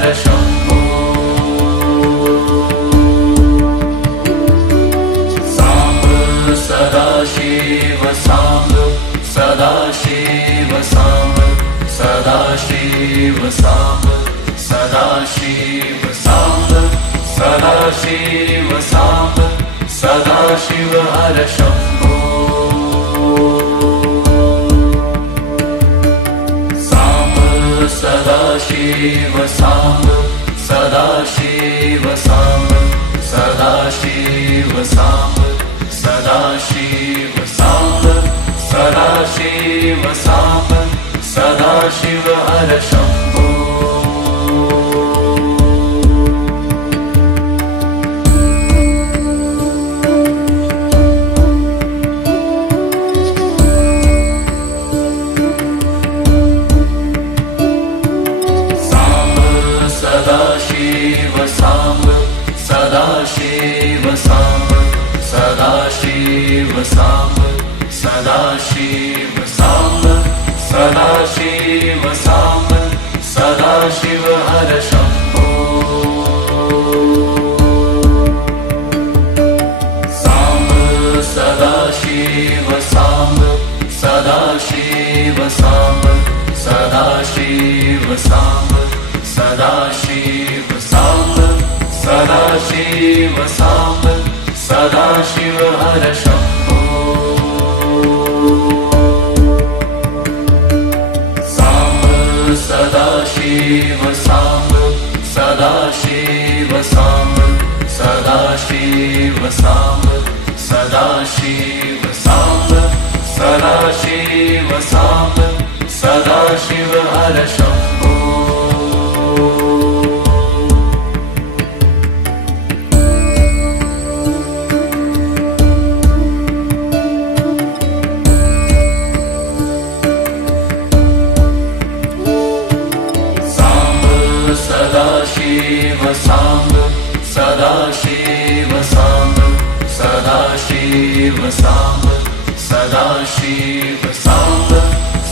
हर Shambho Samba Sadashiv Samba Sadashiv Samba Sadashiv Samba Sadashiv Samba Sadashiv Samba Sadashiv हर Shambho Samba Sadashiv Samba Sadashiv Samba Sadashiv Samba Sadashiv Samba Sadashiv Samba Sadashiv हर Shambho Sadashiv Samba Sadashiv Samba Sadashiv Samba Sadashiv Samba Sadashiv Samba Sadashiv हर Shambho Samba Sadashiv Samba Sadashiv Samba Sadashiv Samba Sadashiv Samba Sadashiv Samba Sadashiv हर Shambho Samba Sadashiv Samba Sadashiv Samba Sadashiv Samba Sadashiv Samba Sadashiv Samba Sadashiv हर Shambho Sadashiv Samba Sadashiv Samba Sadashiv Samba Sadashiv Samba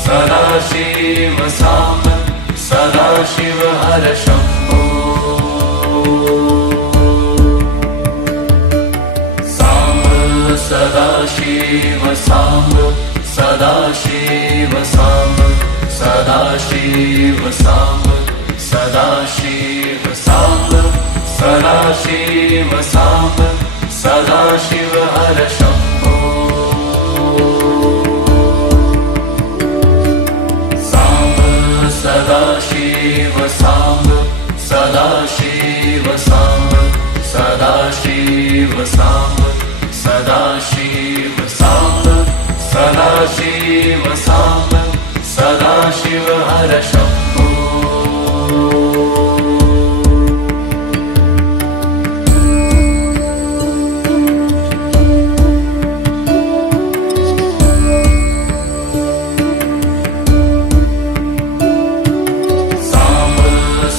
Sadashiv Samba Sadashiv हर Shambho Samba Sadashiv Samba Sadashiv Samba Sadashiv Samba Sadashiv Samba Sadashiv Samba Sadashiv हर Shambho Samba Sadashiv Samba Sadashiv Samba Sadashiv Samba Sadashiv Samba Sadashiv Samba Sadashiv हर Shambho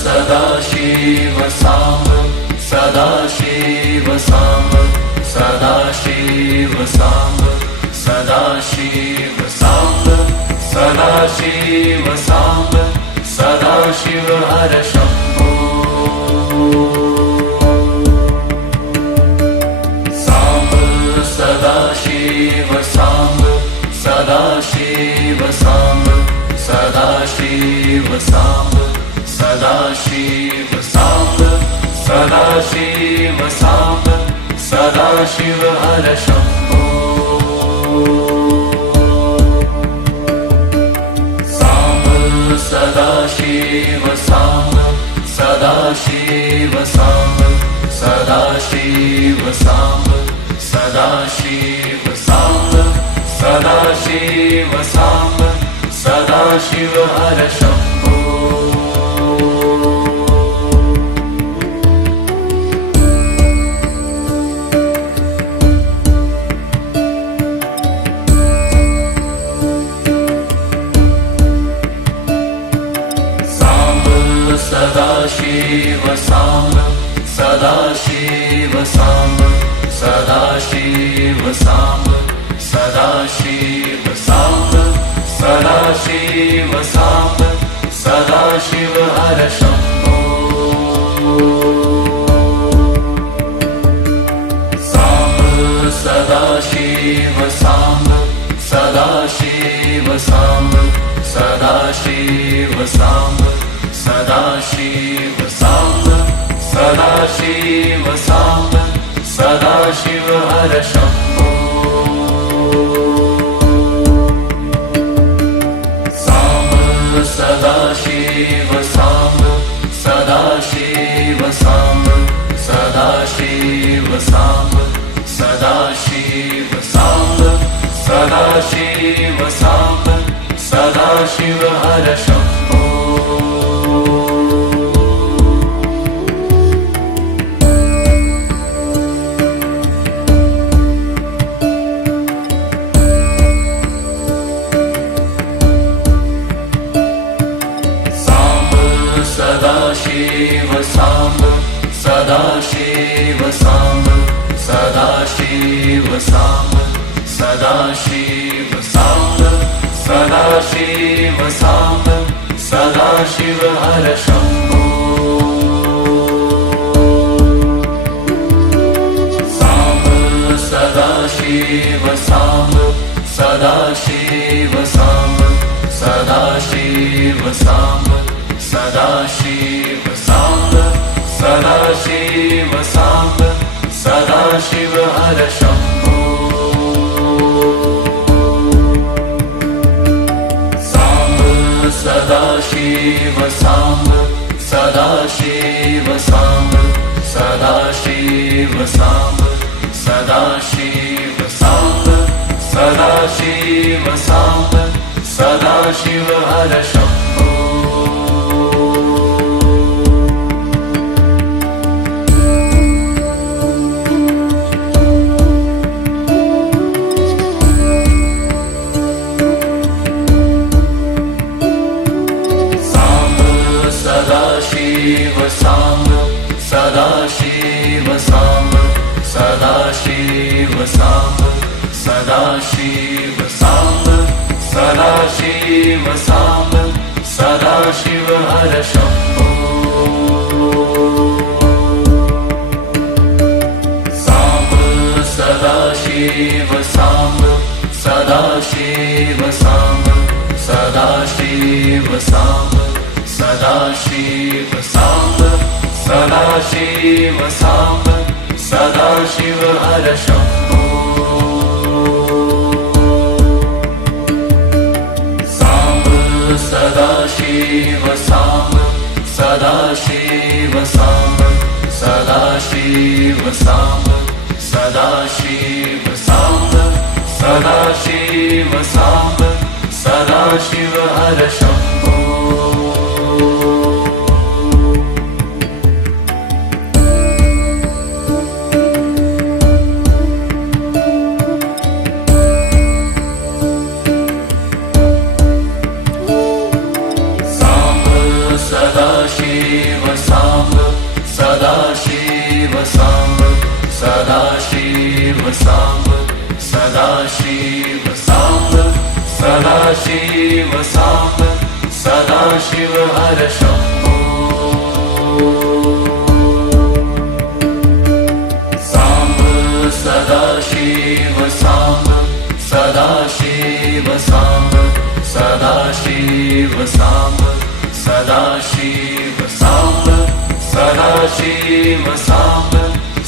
Sadashiv Samba Sadashiv Samba Sadashiv Samba Sadashiv Samba Sadashiv Samba Sadashiv हर Shambho Samba Sadashiv Samba Sadashiv Samba Sadashiv Samba Sadashiv Samba Sadashiv Samba Sadashiv हर Shambho Samba Sadashiv Samba Sadashiv Samba Sadashiv Samba Sadashiv Samba Sadashiv Samba Sadashiv हर Shambho Sadashiv Samba Sadashiv Samba Sadashiv Samba Sadashiv Samba Sadashiv Samba Sadashiv Samba Sadashiv Samba Sadashiv Samba Sadashiv Samba Sadashiv Samba Sadashiv हर Shambho Samba Sadashiv Samba Sadashiv Samba Sadashiv Samba Sadashiv Samba Sadashiv Samba Sadashiv हर Shambho Sadashiv Samba Sadashiv Samba Sadashiv Samba Sadashiv Samba Sadashiv Samba Sadashiv हर Shambho Samba Sadashiv Samba Sadashiv Samba Sadashiv Samba Sadashiv Samba Sadashiv Samba Sadashiv हर Shambho Samba Sadashiv Samba Sadashiv Samba Sadashiv Samba Sadashiv Samba Sadashiv Samba Sadashiv हर Shambho Sadashiv Samba Sadashiv Samba Sadashiv Samba Sadashiv Samba Sadashiv Samba Sadashiv हर Shambho Samba Sadashiv Samba Sadashiv Samba Sadashiv Samba Sadashiv Samba Sadashiv Samba Sadashiv हर Shambho Samba Sadashiv Samba Sadashiv Samba Sadashiv Samba Sadashiv Samba Sadashiv Samba Sadashiv हर Shambho Sadashiv Samba Sadashiv Samba Sadashiv Samba Sadashiv Samba Sadashiv Samba Sadashiv हर Shambho Samba Sadashiv Samba Sadashiv Samba Sadashiv Samba Sadashiv Samba Sadashiv Samba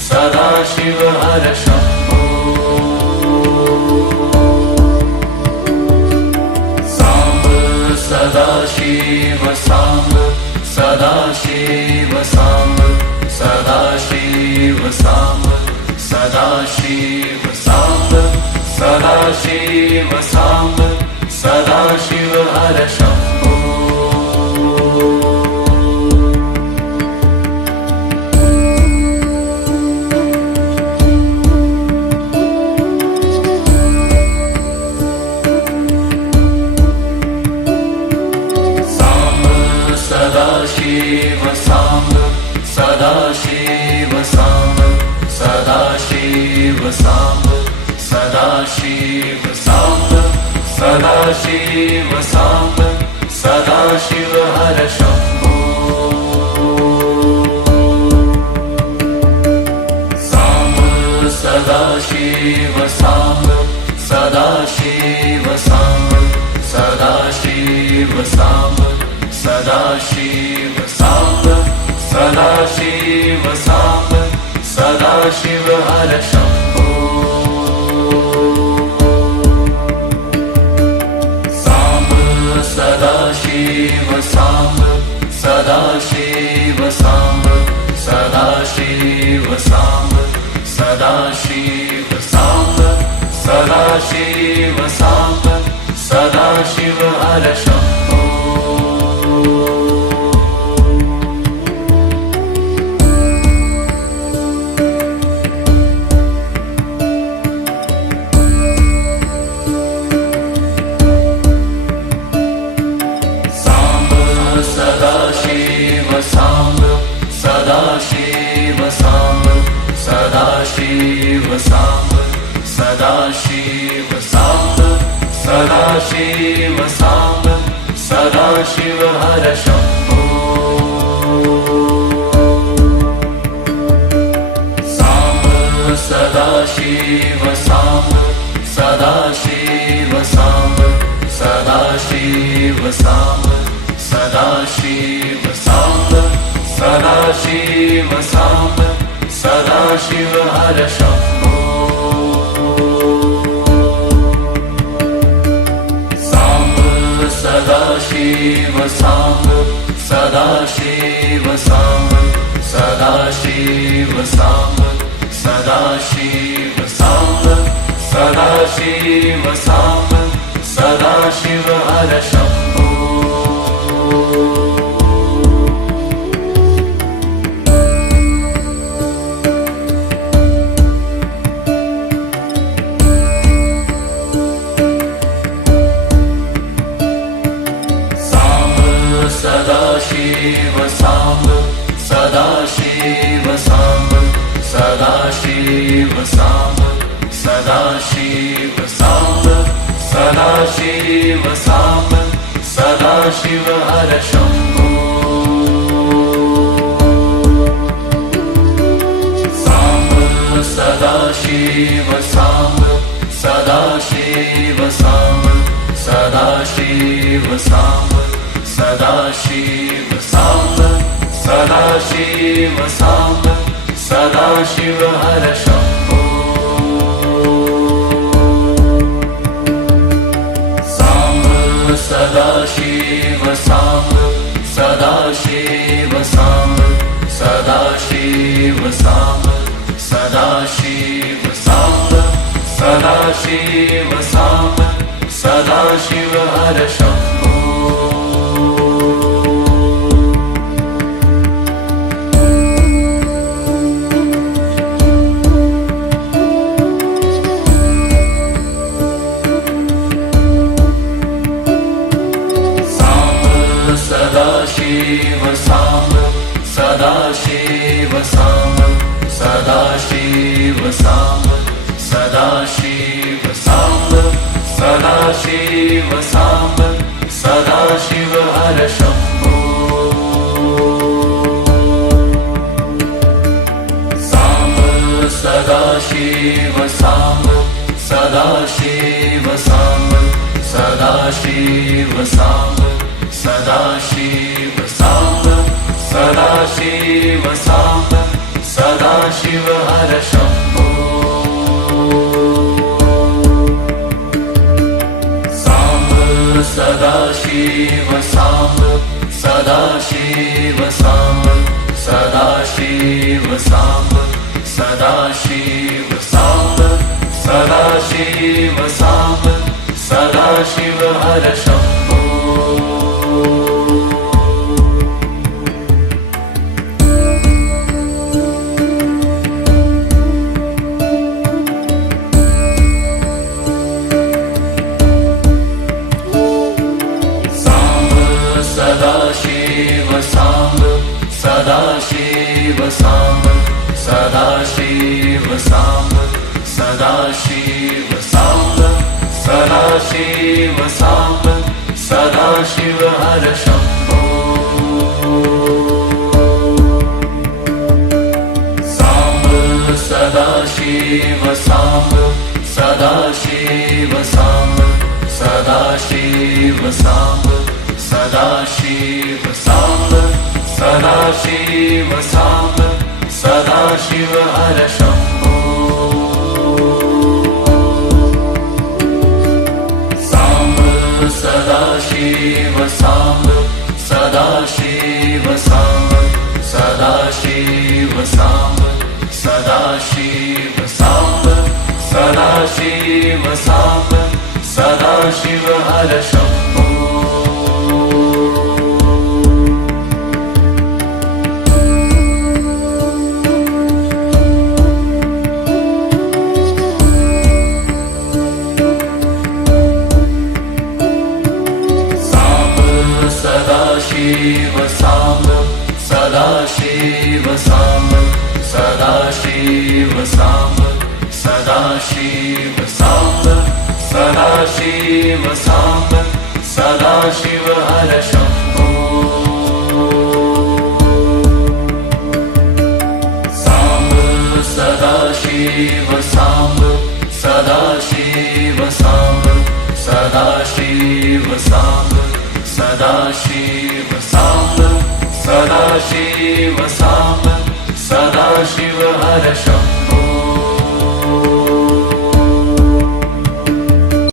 Sadashiv हर Shambho Samba Sadashiv Samba Sadashiv Samba Sadashiv Samba Sadashiv Samba Sadashiv Samba Sadashiv हर Shambho Sadashiv Samba Sadashiv Samba Sadashiv Samba Sadashiv Samba Sadashiv Samba Sadashiv हर Shambho Samba Sadashiv Samba Sadashiv Samba Sadashiv Samba Sadashiv Samba Sadashiv Samba Sadashiv हर Shambho Samba Sadashiv Samba Sadashiv Samba Sadashiv Samba Sadashiv Samba Sadashiv Samba Sadashiv हर Shambho Sadashiv Samba Sadashiv Samba Sadashiv Samba Sadashiv Samba Sadashiv Samba Sadashiv हर Shambho Samba Sadashiv Samba Sadashiv Samba Sadashiv Samba Sadashiv Samba Sadashiv Samba Sadashiv हर Shambho Samba Sadashiv Samba Sadashiv Samba Sadashiv Samba Sadashiv Samba Sadashiv Samba Sadashiv हर Shambho Sadashiv Samba Sadashiv Samba Sadashiv Samba Sadashiv Samba Sadashiv Samba Sadashiv हर Shambho Samba Sadashiv Samba Sadashiv Samba Sadashiv Samba Sadashiv Samba Sadashiv Samba Sadashiv हर Shambho Samba Sadashiv Samba Sadashiv Samba Sadashiv Samba Sadashiv Samba Sadashiv Samba Sadashiv हर Shambho Sadashiv Samba Sadashiv Samba Sadashiv Samba Sadashiv Samba Sadashiv Samba Sadashiv हर Shambho Samba Sadashiv Samba Sadashiv Samba Sadashiv Samba Sadashiv Samba Sadashiv Samba Sadashiv हर Shambho Samba Sadashiv Samba Sadashiv Samba Sadashiv Samba Sadashiv Samba Sadashiv Samba Sadashiv हर Shambho Sadashiv Samba Sadashiv Samba Sadashiv Samba Sadashiv Samba Sadashiv Samba Sadashiv हर Shambho Samba Sadashiv Samba Sadashiv Samba Samba Sadashiv Samba Sadashiv Samba Sadashiv हर Shambho Samba Sadashiv Samba Sadashiv Samba Sadashiv Samba Sadashiv Samba Sadashiv Samba Sadashiv हर Shambho Sadashiv Samba Sadashiv Samba Sadashiv Samba Sadashiv Samba Sadashiv Samba Sadashiv हर Shambho Samba Sadashiv Samba Sadashiv Samba Sadashiv Samba Sadashiv Samba Sadashiv Samba Sadashiv हर Shambho